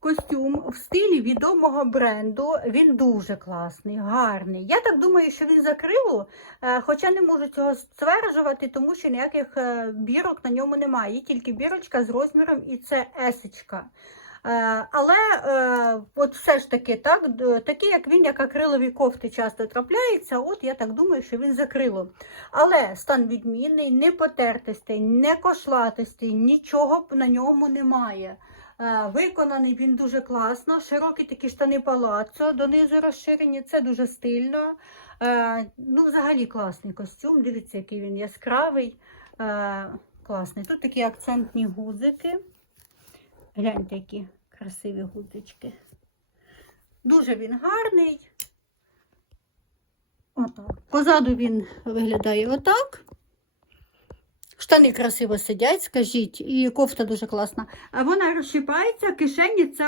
костюм в стилі відомого бренду. Він дуже класний, гарний. Я так думаю, що він з акрилу, е, хоча не можу цього стверджувати, тому що ніяких е, бірок на ньому немає. Є тільки бірочка з розміром, і це есечка. Е, Але от все ж таки, так, такі, як він, як акрилові кофти часто трапляються, от я так думаю, що він з акрилу. Але стан відмінний, не потертостей, не кошлатостей, нічого на ньому немає. Е, Виконаний він дуже класно, широкі такі штани палацо, донизу розширені, це дуже стильно. Е, Ну, взагалі класний костюм. Дивіться, який він яскравий. Е, Класний. Тут такі акцентні гудзики. Гляньте, які красиві гудзички. Дуже він гарний. Отак. Позаду він виглядає отак. Штани красиво сидять, скажіть, і кофта дуже класна. А вона розшипається, кишені це